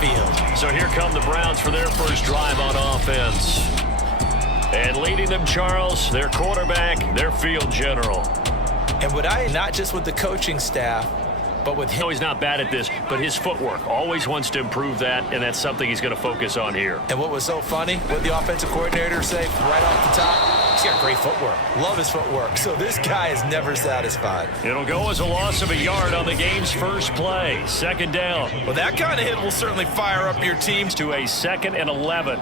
field. So here come the Browns for their first drive on offense. And leading them, Charles, their quarterback, their field general. And not just with the coaching staff, but with him. No, he's not bad at this, but his footwork always wants to improve that, and that's something he's going to focus on here. And what was so funny, what the offensive coordinator say right off the top, he's got great footwork. Love his footwork. So this guy is never satisfied. It'll go as a loss of a yard on the game's first play. Second down. Well, that kind of hit will certainly fire up your team. To a 2nd and 11.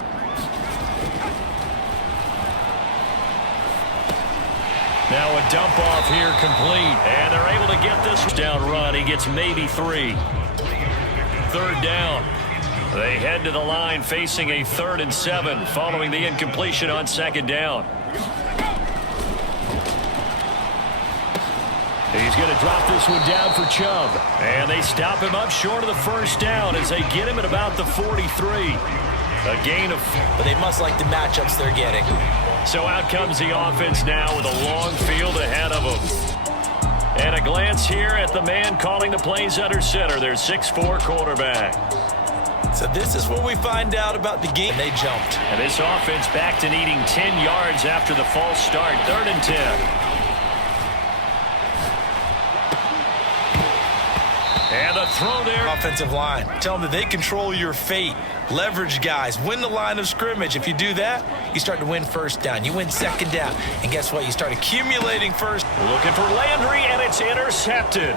Now a dump off here complete. And they're able to get this down run. He gets maybe 3. 3rd down. They head to the line facing a 3rd and 7 following the incompletion on 2nd down. He's going to drop this one down for Chubb. And they stop him up short of the 1st down as they get him at about the 43. A gain of... But they must like the matchups they're getting. So out comes the offense now with a long field ahead of them. And a glance here at the man calling the plays under center, their 6'4" quarterback. So this is what we find out about the game. They jumped. And this offense back to needing 10 yards after the false start. 3rd and 10. And a throw there. Offensive line. Tell them that they control your fate. Leverage guys. Win the line of scrimmage. If you do that, you start to win 1st down. You win 2nd down. And guess what? You start accumulating first. Looking for Landry, and it's intercepted.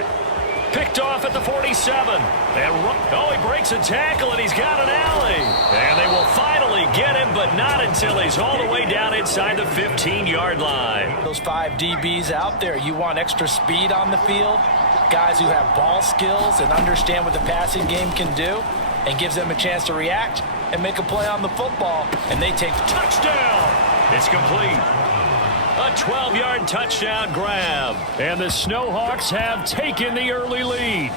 Picked off at the 47. And he breaks a tackle, and he's got an alley. And they will finally get him, but not until he's all the way down inside the 15-yard line. Those 5 DBs out there, you want extra speed on the field. Guys who have ball skills and understand what the passing game can do, and gives them a chance to react and make a play on the football. And they take the touchdown. It's complete. A 12-yard touchdown grab. And the Snowhawks have taken the early lead.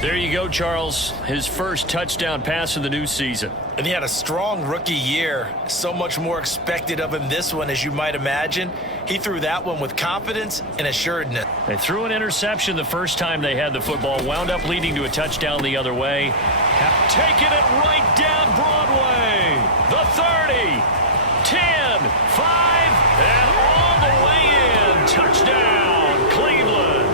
There you go, Charles. His first touchdown pass of the new season. And he had a strong rookie year. So much more expected of him this one, as you might imagine. He threw that one with confidence and assuredness. They threw an interception the first time they had the football, wound up leading to a touchdown the other way. Taking it right down Broadway. The 30, 10, 5, and all the way in. Touchdown, Cleveland.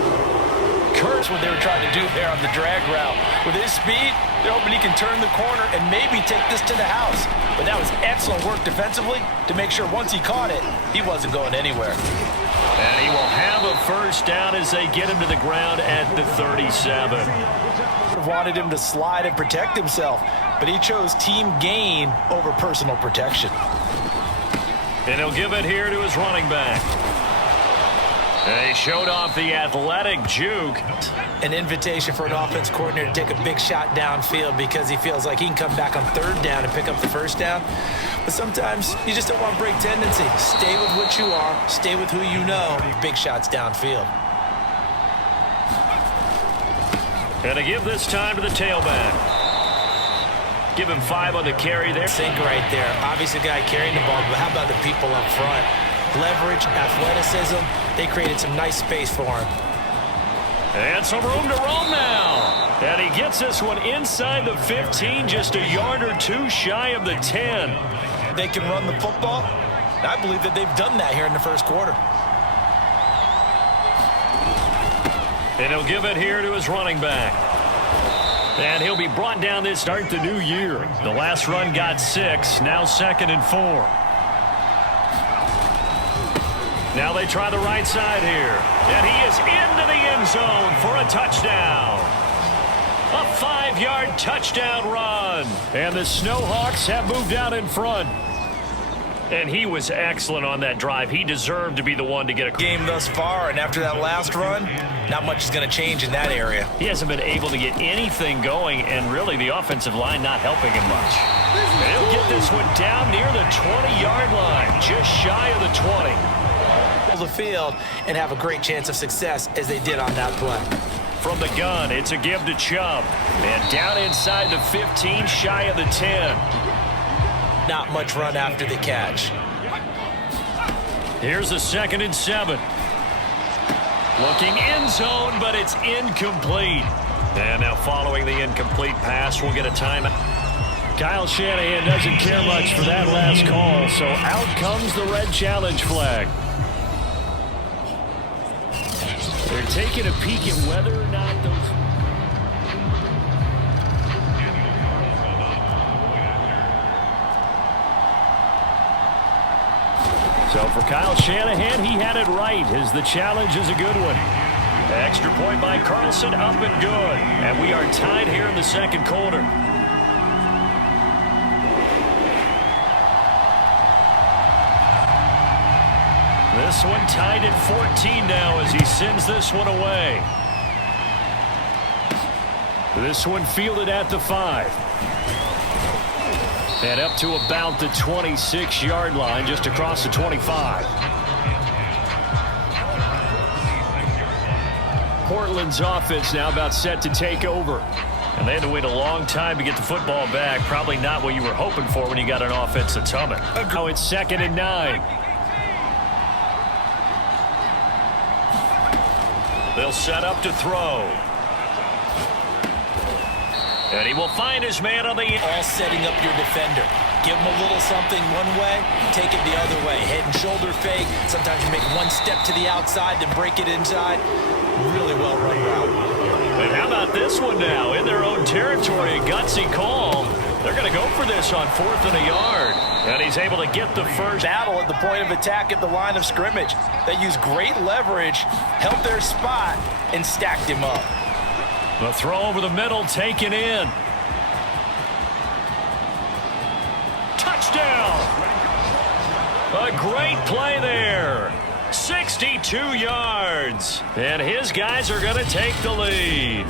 Curse what they were trying to do there on the drag route. With his speed, they're hoping he can turn the corner and maybe take this to the house. But that was excellent work defensively to make sure once he caught it, he wasn't going anywhere. And he will have a 1st down as they get him to the ground at the 37. Wanted him to slide and protect himself, but he chose team gain over personal protection. And he'll give it here to his running back. And he showed off the athletic juke. An invitation for an offense coordinator to take a big shot downfield because he feels like he can come back on 3rd down and pick up the 1st down. But sometimes you just don't want break tendency. Stay with what you are. Stay with who you know. Big shots downfield. And to give this time to the tailback. Give him 5 on the carry there. Sink right there. Obviously, guy carrying the ball, but how about the people up front? Leverage, athleticism. They created some nice space for him. And some room to roam now. And he gets this one inside the 15, just a yard or 2 shy of the 10. They can run the football. I believe that they've done that here in the 1st quarter. And he'll give it here to his running back. And he'll be brought down this start the new year. The last run got 6, now 2nd and 4. Now they try the right side here. And he is into the end zone for a touchdown. A 5-yard touchdown run. And the Snowhawks have moved out in front. And he was excellent on that drive. He deserved to be the one to get a game thus far, and after that last run, not much is going to change in that area. He hasn't been able to get anything going, and really the offensive line not helping him much. And he'll get this one down near the 20-yard line, just shy of the 20. The field and have a great chance of success as they did on that play. From the gun, it's a give to Chubb. And down inside the 15, shy of the 10. Not much run after the catch. Here's a 2nd and 7. Looking end zone, but it's incomplete. And now following the incomplete pass, we'll get a timeout. Kyle Shanahan doesn't care much for that last call, so out comes the red challenge flag. They're taking a peek at whether or not those... So for Kyle Shanahan, he had it right, as the challenge is a good one. Extra point by Carlson, up and good. And we are tied here in the second quarter. This one tied at 14 now as he sends this one away. This one fielded at the 5. And up to about the 26-yard line, just across the 25. Portland's offense now about set to take over. And they had to wait a long time to get the football back. Probably not what you were hoping for when you got an offense that's humming. Now it's 2nd and 9. They'll set up to throw. And he will find his man on the... All setting up your defender. Give him a little something one way, take it the other way. Head and shoulder fake. Sometimes you make one step to the outside, then break it inside. Really well run route. And how about this one now? In their own territory, a gutsy call. They're going to go for this on 4th and a yard. And he's able to get the first. Battle at the point of attack at the line of scrimmage. They used great leverage, held their spot, and stacked him up. The throw over the middle taken in. Touchdown! A great play there. 62 yards. And his guys are going to take the lead.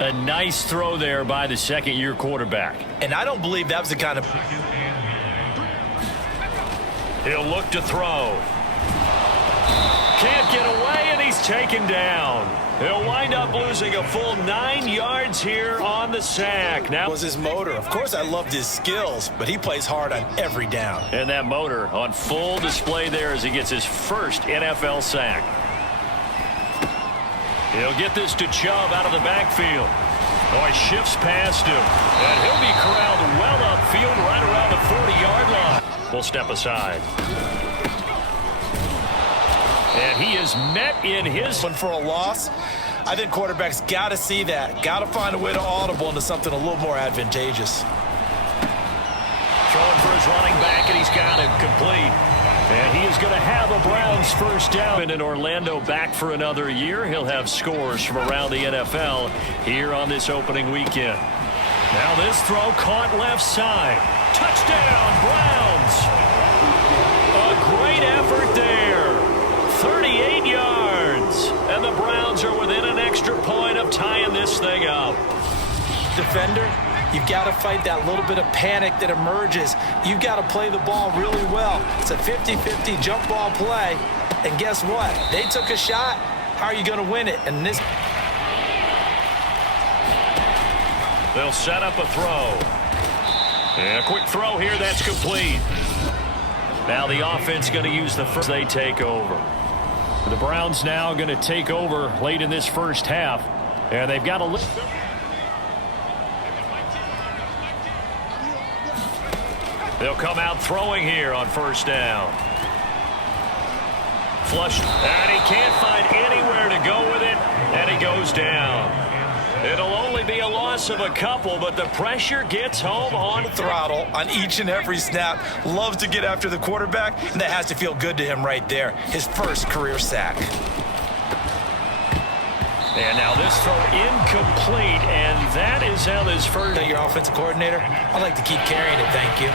A nice throw there by the second-year quarterback. And I don't believe that was the kind of... He'll look to throw. Can't get away, and he's taken down. He'll wind up losing a full 9 yards here on the sack. Now was his motor. Of course, I loved his skills, but he plays hard on every down. And that motor on full display there as he gets his first NFL sack. He'll get this to Chubb out of the backfield. Oh, he shifts past him. And he'll be corralled well upfield right around the 40-yard line. We'll step aside. And he is met in his... For a loss, I think quarterbacks got to see that. Got to find a way to audible into something a little more advantageous. Throwing for his running back, and he's got him complete. And he is going to have a Browns first down. And in Orlando back for another year. He'll have scores from around the NFL here on this opening weekend. Now this throw caught left side. Touchdown, Browns. A great effort there. 38 yards. And the Browns are within an extra point of tying this thing up. Defender, you've got to fight that little bit of panic that emerges. You've got to play the ball really well. It's a 50-50 jump ball play. And guess what? They took a shot. How are you going to win it? And this... They'll set up a throw. And a quick throw here that's complete. Now the offense going to use the first. They take over. The Browns now going to take over late in this first half. And they've got a little... They'll come out throwing here on first down. Flushed. And he can't find anywhere to go with it. And he goes down. It'll only be a loss of a couple, but the pressure gets home on the throttle on each and every snap. Loves to get after the quarterback, and that has to feel good to him right there. His first career sack. And now this throw incomplete, and that is how this first... Your offensive coordinator, I'd like to keep carrying it, thank you.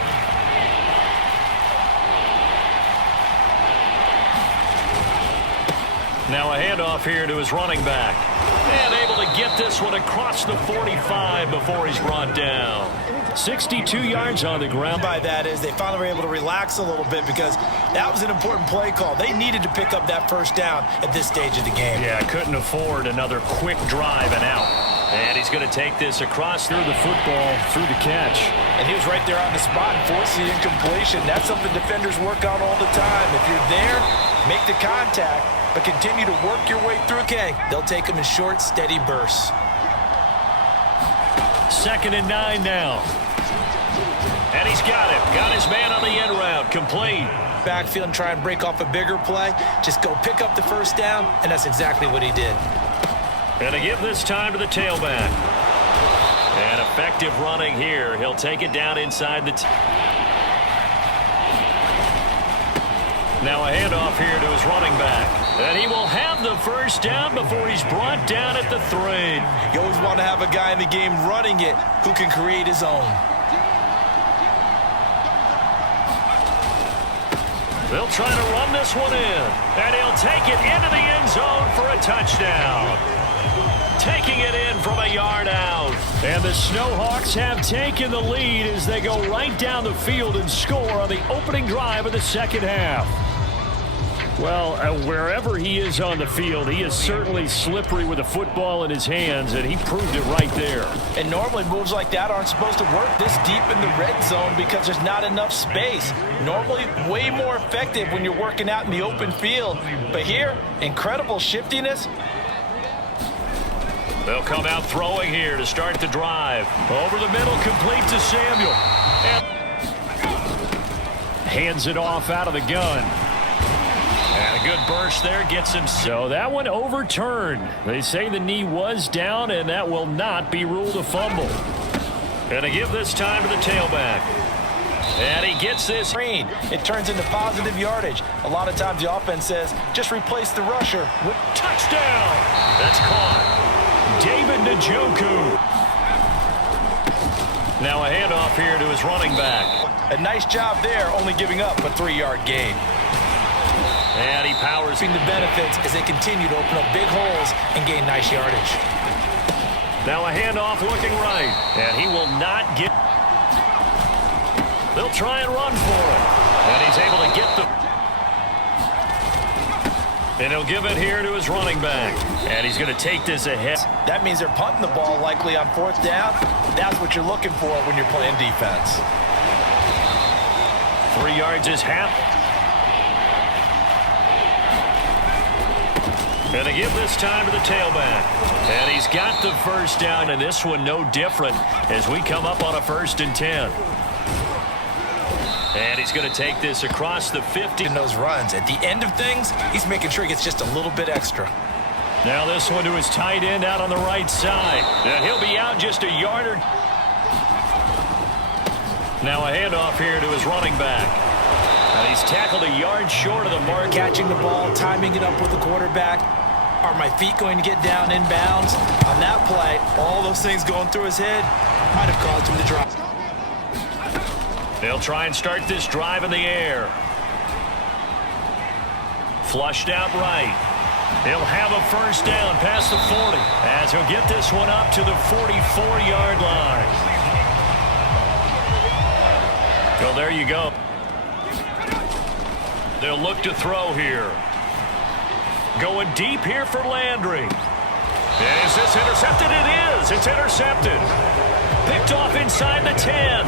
Now a handoff here to his running back. And able to get this one across the 45 before he's brought down. 62 yards on the ground. By that is they finally were able to relax a little bit because that was an important play call. They needed to pick up that first down at this stage of the game. Yeah, couldn't afford another quick drive and out. And he's going to take this across through the football, through the catch. And he was right there on the spot and forced the incompletion. That's something defenders work on all the time. If you're there, make the contact, but continue to work your way through. Okay, they'll take him in short, steady bursts. 2nd and 9 now. And he's got it. Got his man on the end route. Complete. Backfield and try and break off a bigger play. Just go pick up the first down, and that's exactly what he did. And to give this time to the tailback. And effective running here. He'll take it down inside the... Now a handoff here to his running back. And he will have the first down before he's brought down at the 3. You always want to have a guy in the game running it who can create his own. They'll try to run this one in. And he'll take it into the end zone for a touchdown. Taking it in from a yard out. And the Snowhawks have taken the lead as they go right down the field and score on the opening drive of the second half. Well, wherever he is on the field, he is certainly slippery with a football in his hands, and he proved it right there. And normally moves like that aren't supposed to work this deep in the red zone because there's not enough space. Normally way more effective when you're working out in the open field. But here, incredible shiftiness. They'll come out throwing here to start the drive. Over the middle, complete to Samuel. And hands it off out of the gun. And a good burst there gets him. So that one overturned. They say the knee was down, and that will not be ruled a fumble. And to give this time to the tailback. And he gets this. It turns into positive yardage. A lot of times the offense says, just replace the rusher with touchdown. That's caught. David Njoku. Now a handoff here to his running back. A nice job there, only giving up a 3-yard gain. And he powers the benefits as they continue to open up big holes and gain nice yardage. Now a handoff looking right. And he will not get. They'll try and run for it. And he's able to get the. And he'll give it here to his running back. And he's going to take this ahead. That means they're punting the ball likely on 4th down. That's what you're looking for when you're playing defense. 3 yards is half. And to give this time to the tailback. And he's got the first down, and this one no different as we come up on a 1st and 10. And he's going to take this across the 50. In those runs, at the end of things, he's making sure he gets just a little bit extra. Now this one to his tight end out on the right side. And he'll be out just a yard or... Now a handoff here to his running back. And he's tackled a yard short of the mark. Catching the ball, timing it up with the quarterback. Are my feet going to get down in bounds? On that play, all those things going through his head might have caused him to drop. They'll try and start this drive in the air. Flushed out right. He'll have a first down past the 40 as he'll get this one up to the 44-yard line. Well, there you go. They'll look to throw here. Going deep here for Landry. And is this intercepted? It is. It's intercepted. Picked off inside the 10.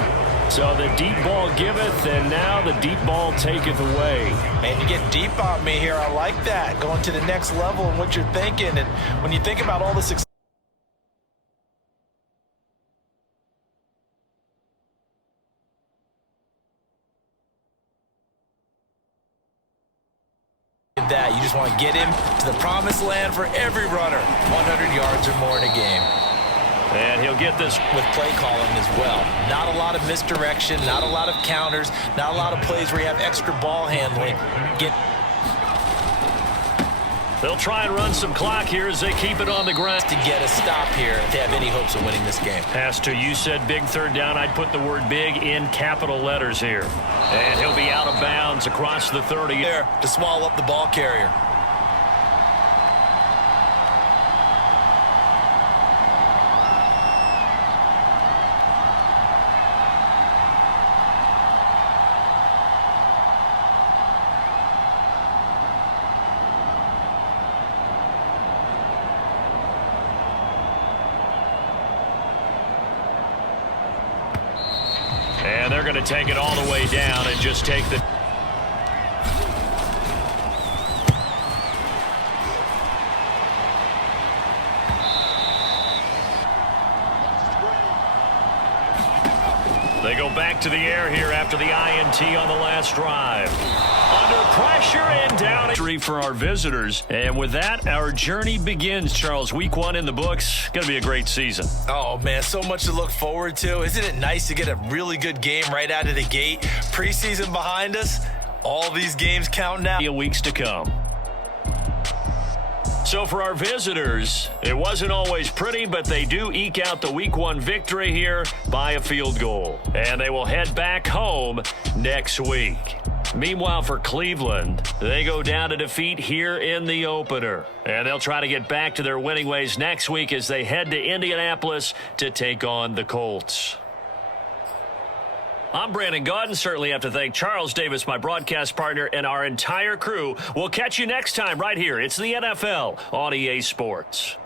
So the deep ball giveth, and now the deep ball taketh away. Man, you get deep on me here. I like that. Going to the next level and what you're thinking. And when you think about all the success that, you just want to get him to the promised land for every runner. 100 yards or more in a game. And he'll get this with play calling as well. Not a lot of misdirection, not a lot of counters, not a lot of plays where you have extra ball handling. They'll try and run some clock here as they keep it on the ground. To get a stop here if they have any hopes of winning this game. Pastor, you said big 3rd down. I'd put the word big in capital letters here. And he'll be out of bounds across the 30. There to swallow up the ball carrier. going to take it all the way down and just take the... They go back to the air here after the INT on the last drive. Under pressure and down. For our visitors. And with that, our journey begins, Charles. Week 1 in the books. Going to be a great season. Oh, man, so much to look forward to. Isn't it nice to get a really good game right out of the gate? Preseason behind us. All these games count now. Weeks to come. So for our visitors, it wasn't always pretty, but they do eke out the Week 1 victory here by a field goal. And they will head back home next week. Meanwhile, for Cleveland, they go down to defeat here in the opener. And they'll try to get back to their winning ways next week as they head to Indianapolis to take on the Colts. I'm Brandon Gaudin. Certainly have to thank Charles Davis, my broadcast partner, and our entire crew. We'll catch you next time right here. It's the NFL on EA Sports.